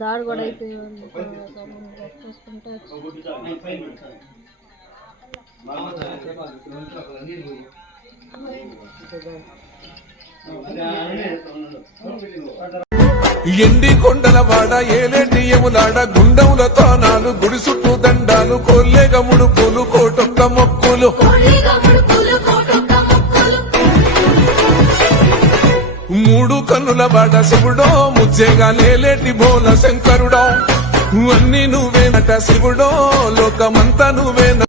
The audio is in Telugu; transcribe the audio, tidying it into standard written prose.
దాడు కూడా అయిపోయింది చూసుకుంటే ఎండి కొండల వాడ ఏలేటి యములాడ గుండముల తానాలు గుడి చుట్టూ దండాలు కొల్లేగముడు పూలు కోటొక్క మొక్కులు మూడు కన్నుల వాడ శివుడో ముజ్జేగా లేలేటి బోల శంకరుడో అన్ని నువ్వేనట శివుడో లోకమంతా నువ్వేన